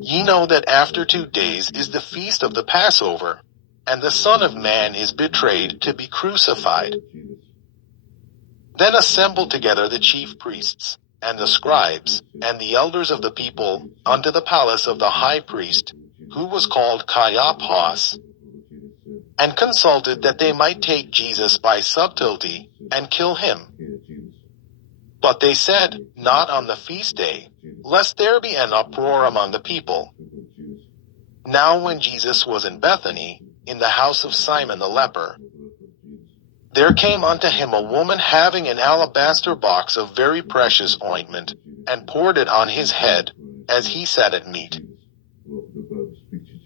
Ye know that after 2 days is the feast of the Passover, and the Son of Man is betrayed to be crucified. Then assembled together the chief priests, and the scribes, and the elders of the people, unto the palace of the high priest, who was called Caiaphas, and consulted that they might take Jesus by subtlety, and kill him. But they said, Not on the feast day, lest there be an uproar among the people. Now when Jesus was in Bethany, in the house of Simon the leper, there came unto him a woman having an alabaster box of very precious ointment, and poured it on his head, as he sat at meat.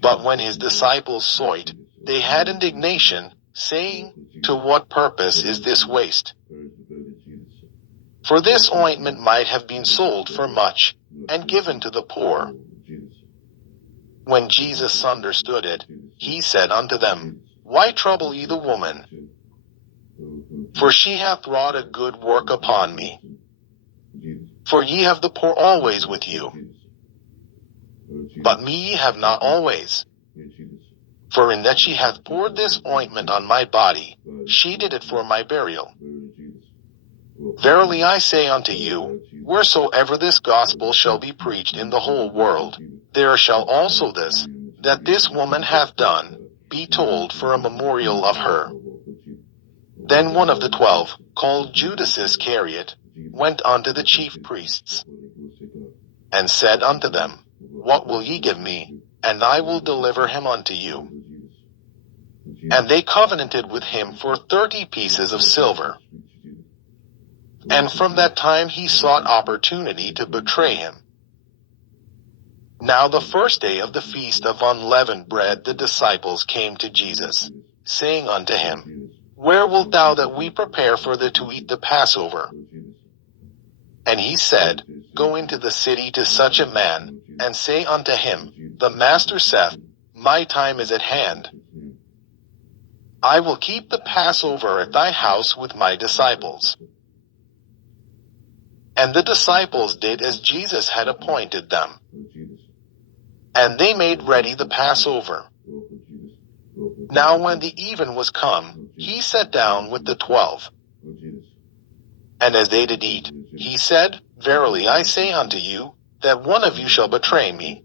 But when his disciples saw it, they had indignation, saying, To what purpose is this waste? For this ointment might have been sold for much, and given to the poor. When Jesus understood it, he said unto them, Why trouble ye the woman? For she hath wrought a good work upon me. For ye have the poor always with you, but me ye have not always. For in that she hath poured this ointment on my body, she did it for my burial. Verily I say unto you, wheresoever this gospel shall be preached in the whole world, there shall also this, that this woman hath done, be told for a memorial of her. Then one of the 12, called Judas Iscariot, went unto the chief priests, and said unto them, What will ye give me, and I will deliver him unto you? And they covenanted with him for 30 pieces of silver. And from that time he sought opportunity to betray him. Now the first day of the feast of unleavened bread the disciples came to Jesus, saying unto him, Where wilt thou that we prepare for thee to eat the Passover? And he said, Go into the city to such a man, and say unto him, The Master saith, My time is at hand. I will keep the Passover at thy house with my disciples. And the disciples did as Jesus had appointed them. And they made ready the Passover. Now when the even was come, he sat down with the 12. And as they did eat, he said, Verily I say unto you, that one of you shall betray me.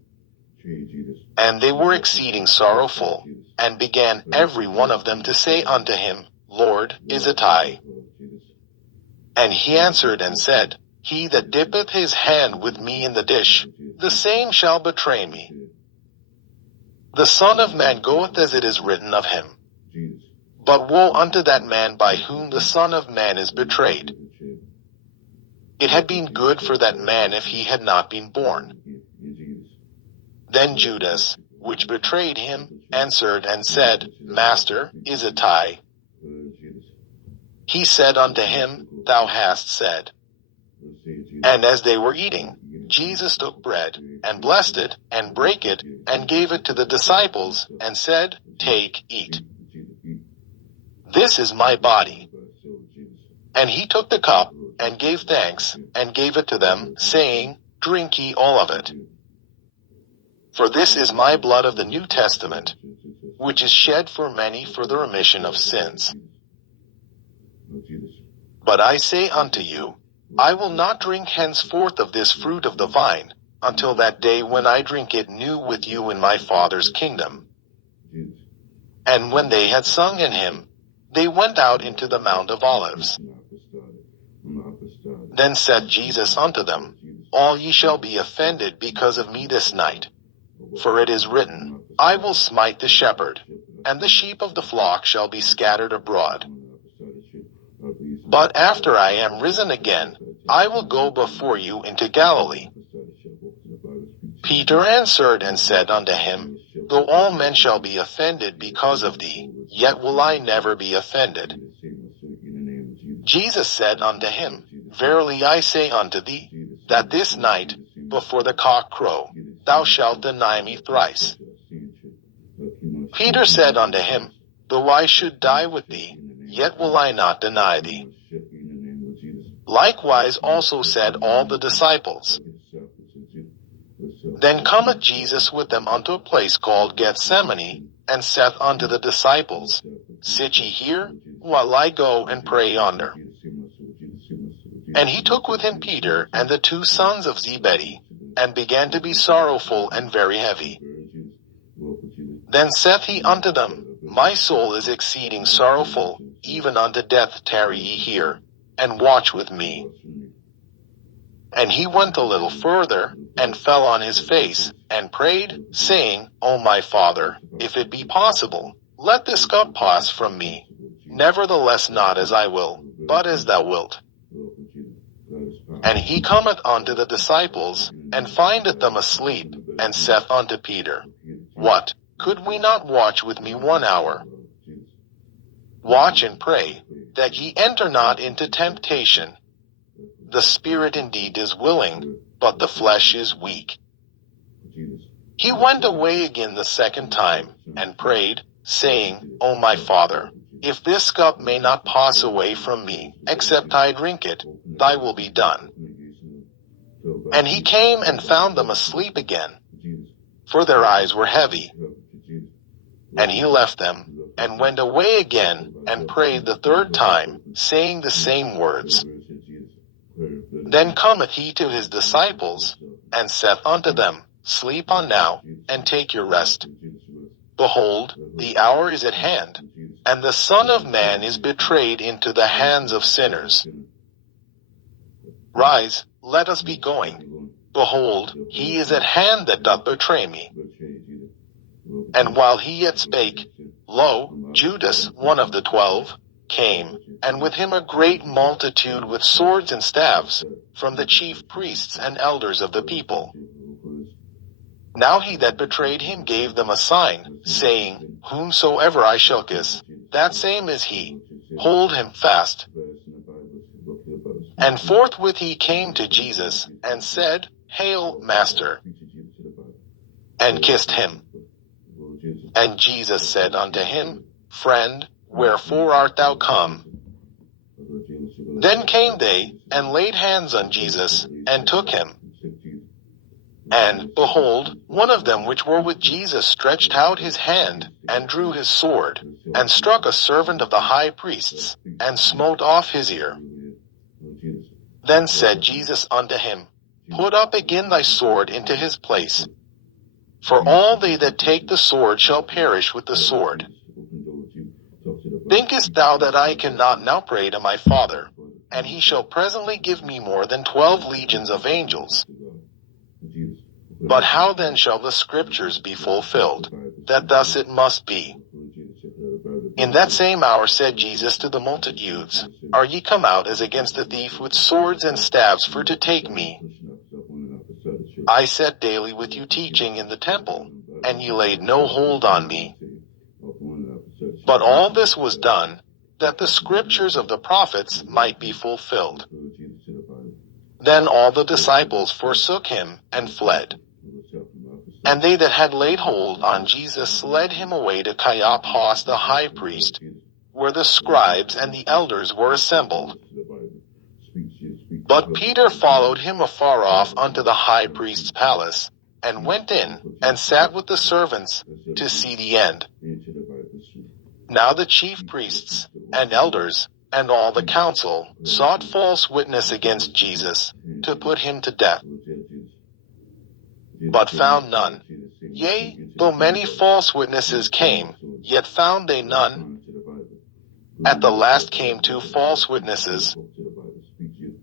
And they were exceeding sorrowful, and began every one of them to say unto him, Lord, is it I? And he answered and said, He that dippeth his hand with me in the dish, the same shall betray me. The Son of Man goeth as it is written of him. But woe unto that man by whom the Son of Man is betrayed. It had been good for that man if he had not been born. Then Judas, which betrayed him, answered and said, Master, is it I? He said unto him, Thou hast said. And as they were eating, Jesus took bread, and blessed it, and brake it, and gave it to the disciples, and said, Take, eat. This is my body. And he took the cup, and gave thanks, and gave it to them, saying, Drink ye all of it. For this is my blood of the New Testament, which is shed for many for the remission of sins. But I say unto you, I will not drink henceforth of this fruit of the vine, until that day when I drink it new with you in my Father's kingdom. And when they had sung in him, they went out into the Mount of Olives. Then said Jesus unto them, All ye shall be offended because of me this night. For it is written, I will smite the shepherd, and the sheep of the flock shall be scattered abroad. But after I am risen again, I will go before you into Galilee. Peter answered and said unto him, Though all men shall be offended because of thee, yet will I never be offended. Jesus said unto him, Verily I say unto thee, that this night, before the cock crow, thou shalt deny me thrice. Peter said unto him, Though I should die with thee, yet will I not deny thee. Likewise also said all the disciples. Then cometh Jesus with them unto a place called Gethsemane, and saith unto the disciples, Sit ye here, while I go and pray yonder. And he took with him Peter and the 2 sons of Zebedee, and began to be sorrowful and very heavy. Then saith he unto them, My soul is exceeding sorrowful, even unto death. Tarry ye here, and watch with me. And he went a little further, and fell on his face, and prayed, saying, O my Father, if it be possible, let this cup pass from me. Nevertheless not as I will, but as thou wilt. And he cometh unto the disciples, and findeth them asleep, and saith unto Peter, What, could we not watch with me 1 hour? Watch and pray, that ye enter not into temptation. The spirit indeed is willing, but the flesh is weak. He went away again the 2nd time, and prayed, saying, O my Father, if this cup may not pass away from me, except I drink it, thy will be done. And he came and found them asleep again, for their eyes were heavy. And he left them, and went away again, and prayed the 3rd time, saying the same words. Then cometh he to his disciples, and saith unto them, Sleep on now, and take your rest. Behold, the hour is at hand, and the Son of Man is betrayed into the hands of sinners. Rise, let us be going. Behold, he is at hand that doth betray me. And while he yet spake, lo, Judas, one of the 12, came, and with him a great multitude with swords and staves, from the chief priests and elders of the people. Now he that betrayed him gave them a sign, saying, Whomsoever I shall kiss, that same is he. Hold him fast. And forthwith he came to Jesus, and said, Hail, Master, and kissed him. And Jesus said unto him, Friend, wherefore art thou come? Then came they, and laid hands on Jesus, and took him. And, behold, one of them which were with Jesus stretched out his hand, and drew his sword, and struck a servant of the high priest's, and smote off his ear. Then said Jesus unto him, Put up again thy sword into his place. For all they that take the sword shall perish with the sword. Thinkest thou that I cannot now pray to my Father, and he shall presently give me more than 12 legions of angels? But how then shall the scriptures be fulfilled, that thus it must be? In that same hour said Jesus to the multitudes, Are ye come out as against a thief with swords and staves for to take me? I sat daily with you teaching in the temple, and ye laid no hold on me. But all this was done, that the scriptures of the prophets might be fulfilled. Then all the disciples forsook him, and fled. And they that had laid hold on Jesus led him away to Caiaphas the high priest, where the scribes and the elders were assembled. But Peter followed him afar off unto the high priest's palace, and went in, and sat with the servants, to see the end. Now the chief priests, and elders, and all the council, sought false witness against Jesus, to put him to death. But found none. Yea, though many false witnesses came, yet found they none. At the last came 2 false witnesses,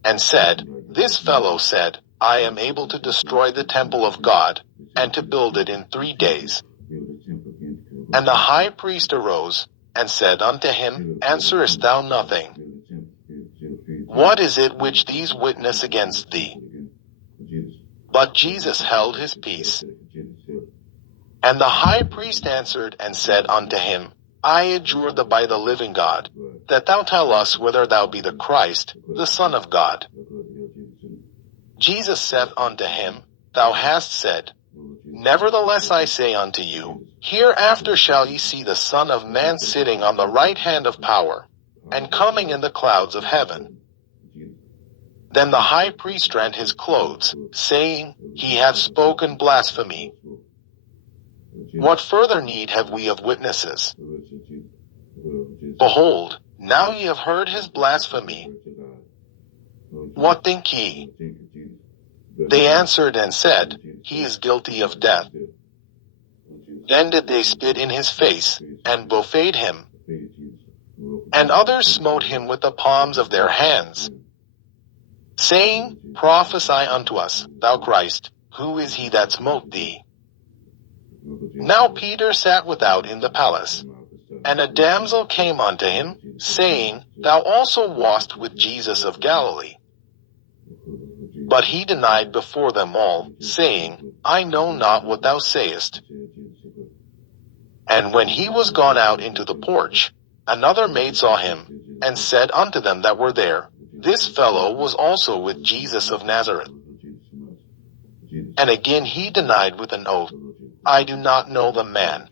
and said, This fellow said, I am able to destroy the temple of God, and to build it in 3 days. And the high priest arose, and said unto him, Answerest thou nothing? What is it which these witness against thee? But Jesus held his peace. And the high priest answered and said unto him, I adjure thee by the living God, that thou tell us whether thou be the Christ, the Son of God. Jesus saith unto him, Thou hast said. Nevertheless I say unto you, hereafter shall ye see the Son of Man sitting on the right hand of power, and coming in the clouds of heaven. Then the high priest rent his clothes, saying, He hath spoken blasphemy. What further need have we of witnesses? Behold, now ye have heard his blasphemy. What think ye? They answered and said, He is guilty of death. Then did they spit in his face, and buffeted him. And others smote him with the palms of their hands, saying, Prophesy unto us, thou Christ, who is he that smote thee? Now Peter sat without in the palace. And a damsel came unto him, saying, Thou also wast with Jesus of Galilee. But he denied before them all, saying, I know not what thou sayest. And when he was gone out into the porch, another maid saw him, and said unto them that were there, This fellow was also with Jesus of Nazareth. And again he denied with an oath, I do not know the man.